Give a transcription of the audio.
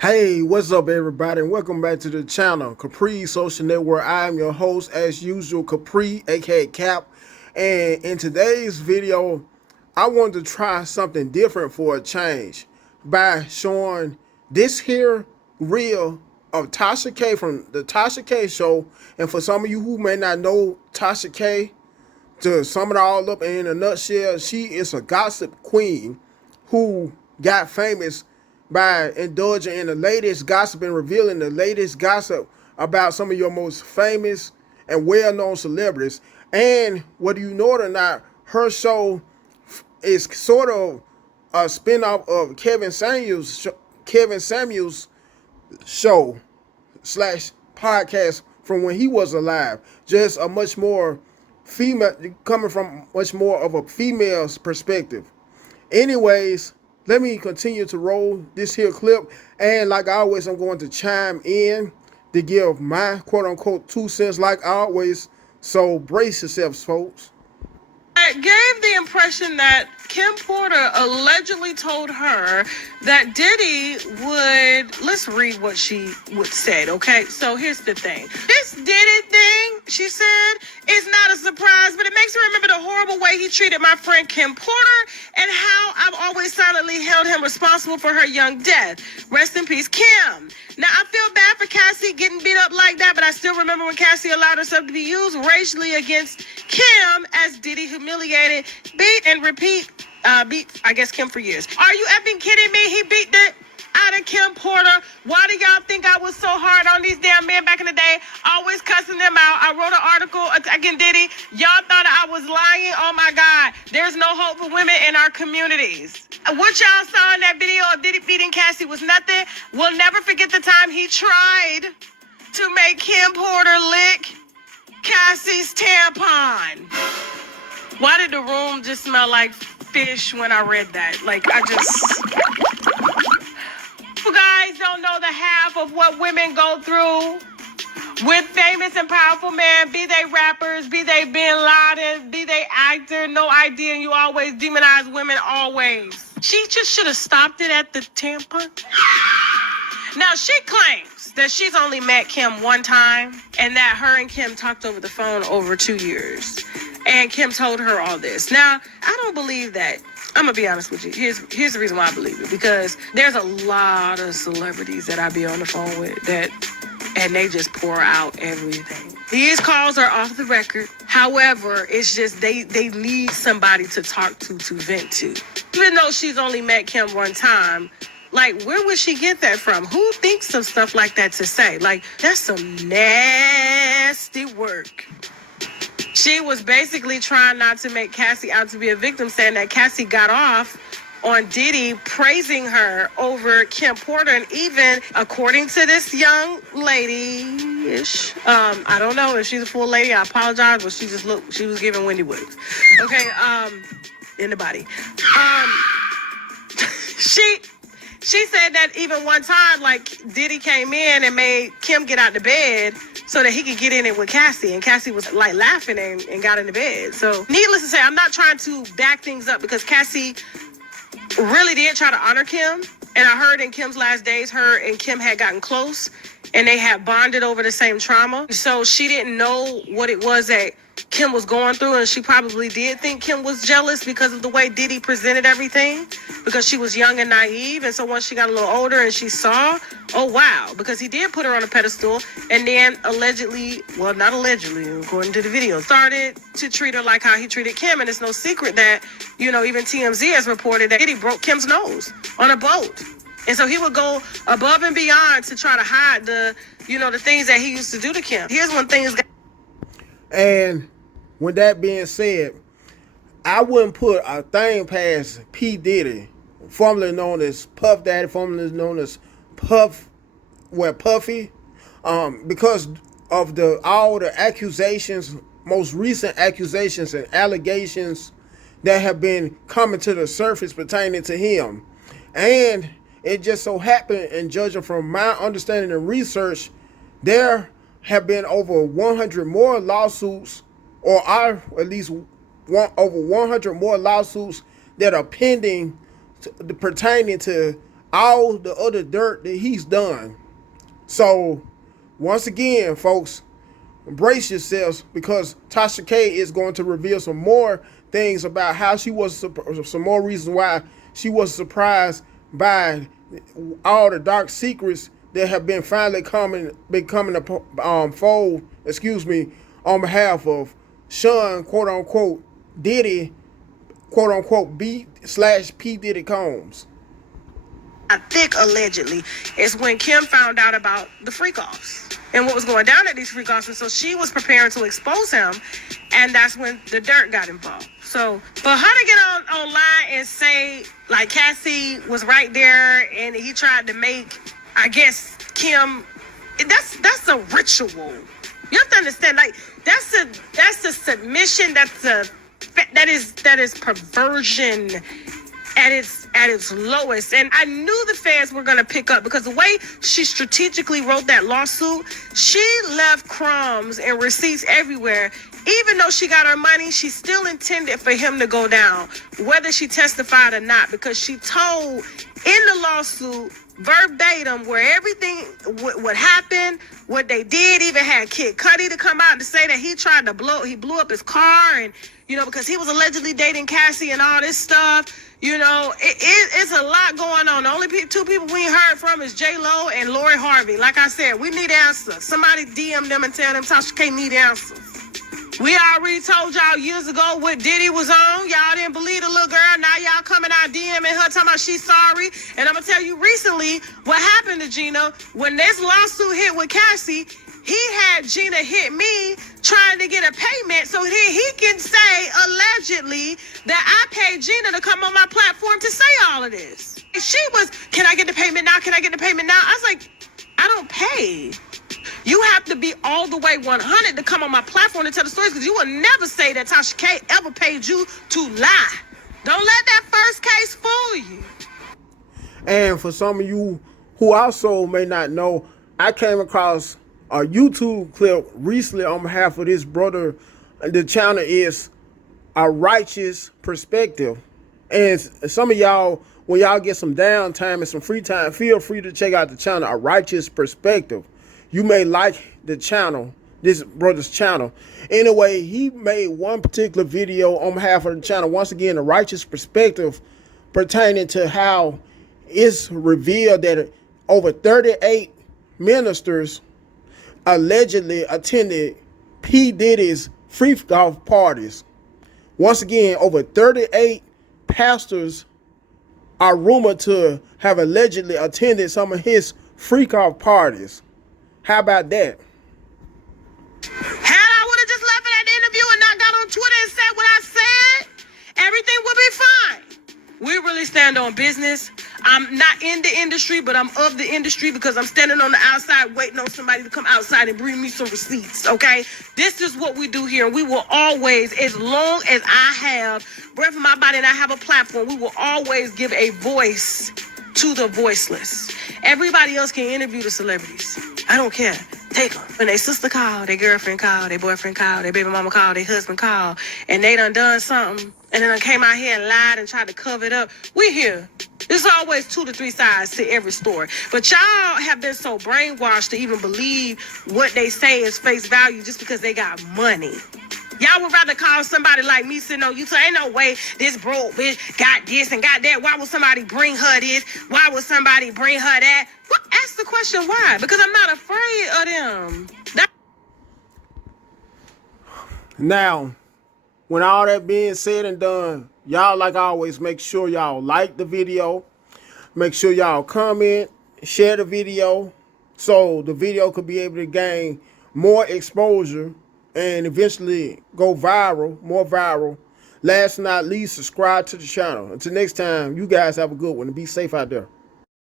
Hey, what's up, everybody, and welcome back to the channel, Capri Social Network. I am your host, as usual, Capri, aka Cap. And in today's video, I wanted to try something different for a change by showing this here reel of Tasha K from the Tasha K show. And for some of you who may not know Tasha K, to sum it all up in a nutshell, she is a gossip queen who got famous by indulging in the latest gossip and revealing the latest gossip about some of your most famous and well-known celebrities. And whether you know it or not, her show is sort of a spin-off of Kevin Samuels show slash podcast from when he was alive. Just a much more female, coming from much more of a female's perspective. Anyways, let me continue to roll this here clip. And like always, I'm going to chime in to give my quote unquote 2 cents like always. So brace yourselves, folks. It gave the impression that Kim Porter allegedly told her that Diddy would, let's read what she said, okay? So here's the thing. This Diddy thing, she said, is not a surprise, but it makes me remember the horrible way he treated my friend Kim Porter and how I've always silently held him responsible for her young death. Rest in peace, Kim. Now, I feel bad for Cassie getting beat up like that, but I still remember when Cassie allowed herself to be used racially against Kim as Diddy humiliated, beat, I guess, Kim for years. Are you effing kidding me? He beat the out of Kim Porter. Why do y'all think I was so hard on these damn men back in the day? Always cussing them out. I wrote an article attacking Diddy. Y'all thought I was lying? Oh my God. There's no hope for women in our communities. What y'all saw in that video of Diddy beating Cassie was nothing. We'll never forget the time he tried to make Kim Porter lick Cassie's tampon. Why did the room just smell like fish when I read that? You guys don't know the half of what women go through with famous and powerful men, be they rappers, be they Bin Laden, be they actor, no idea, and you always demonize women always. She just should have stopped it at the tampon. Now, she claims that she's only met Kim one time and that her and Kim talked over the phone over 2 years. And Kim told her all this. Now, I don't believe that. I'm going to be honest with you. Here's the reason why I believe it. Because there's a lot of celebrities that I be on the phone with and they just pour out everything. These calls are off the record. However, it's just they need somebody to talk to vent to. Even though she's only met Kim one time, like, where would she get that from? Who thinks of stuff like that to say? Like, that's some nasty work. She was basically trying not to make Cassie out to be a victim, saying that Cassie got off on Diddy praising her over Kim Porter. And even according to this young lady-ish, I don't know if she's a full lady, I apologize, but she was giving Wendy Williams. Okay, in the body. She said that even one time, like, Diddy came in and made Kim get out the bed so that he could get in it with Cassie. And Cassie was, like, laughing and got in the bed. So, needless to say, I'm not trying to back things up because Cassie really did try to honor Kim. And I heard in Kim's last days, her and Kim had gotten close and they had bonded over the same trauma. So, she didn't know what it was that Kim was going through, and she probably did think Kim was jealous because of the way Diddy presented everything, because she was young and naive. And so once she got a little older and she saw, oh wow, because he did put her on a pedestal, and then allegedly, well, not allegedly, according to the video, started to treat her like how he treated Kim. And it's no secret that, even TMZ has reported that Diddy broke Kim's nose on a boat. And so he would go above and beyond to try to hide the things that he used to do to Kim. Here's one thing. And with that being said, I wouldn't put a thing past P. Diddy, formerly known as Puff Daddy, formerly known as Puffy, because of all the accusations, most recent accusations and allegations that have been coming to the surface pertaining to him. And it just so happened, and judging from my understanding and research, there have been over 100 more lawsuits, or are at least over 100 more lawsuits that are pending pertaining to all the other dirt that he's done. So once again, folks, brace yourselves, because Tasha K is going to reveal some more things about how she was, some more reasons why she was surprised by all the dark secrets that have been finally coming to fold, on behalf of Sean, quote unquote, Diddy, quote unquote, B/P Diddy Combs. Thick allegedly is when Kim found out about the freak-offs and what was going down at these freak-offs, and so she was preparing to expose him, and that's when the dirt got involved. So for her to get online and say like Cassie was right there and he tried to make, I guess, Kim, that's a ritual. You have to understand, like that's a submission, that is perversion at its lowest. And I knew the fans were going to pick up, because the way she strategically wrote that lawsuit, she left crumbs and receipts everywhere. Even though she got her money, she still intended for him to go down, whether she testified or not, because she told in the lawsuit verbatim where everything what happened, what they did. Even had Kid Cudi to come out to say that he blew up his car, and because he was allegedly dating Cassie and all this stuff. It's a lot going on. The only two people we ain't heard from is J-Lo and Lori Harvey. Like I said, we need answers. Somebody DM them and tell them Tasha K need answers. We already told y'all years ago what Diddy was on. Y'all didn't believe the little girl. Now y'all coming out DMing her talking about she's sorry. And I'm going to tell you recently what happened to Gina. When this lawsuit hit with Cassie, he had Gina hit me trying to get a payment so he can say allegedly that I paid Gina to come on my platform to say all of this. She was, can I get the payment now? Can I get the payment now? I was like, I don't pay. You have to be all the way 100 to come on my platform to tell the stories, because you will never say that Tasha K ever paid you to lie. Don't let that first case fool you. And for some of you who also may not know, I came across a YouTube clip recently on behalf of this brother. The channel is A Righteous Perspective. And some of y'all, when y'all get some downtime and some free time, feel free to check out the channel, A Righteous Perspective. You may like the channel, this brother's channel. Anyway, he made one particular video on behalf of the channel. Once again, A Righteous Perspective, pertaining to how it's revealed that over 38 ministers allegedly attended P. Diddy's freak-off parties. Once again, over 38 pastors are rumored to have allegedly attended some of his freak-off parties. How about that? Had I would have just left it at the interview and not got on Twitter and said what I said, everything would be fine. We really stand on business. I'm not in the industry, but I'm of the industry, because I'm standing on the outside waiting on somebody to come outside and bring me some receipts, okay? This is what we do here. We will always, as long as I have breath in my body and I have a platform, we will always give a voice to the voiceless. Everybody else can interview the celebrities. I don't care. Take them. When their sister call, their girlfriend call, their boyfriend call, their baby mama call, their husband call, and they done something, and then came out here and lied and tried to cover it up. We here. There's always 2 to 3 sides to every story. But y'all have been so brainwashed to even believe what they say is face value just because they got money. Y'all would rather call somebody like me sitting on YouTube. Ain't no way this broke bitch got this and got that. Why would somebody bring her this? Why would somebody bring her that? Well, ask the question why. Because I'm not afraid of them. Now, when all that being said and done, y'all, like always, make sure y'all like the video. Make sure y'all comment, share the video, so the video could be able to gain more exposure and eventually go viral, more viral. Last but not least, subscribe to the channel. Until next time, you guys have a good one and be safe out there.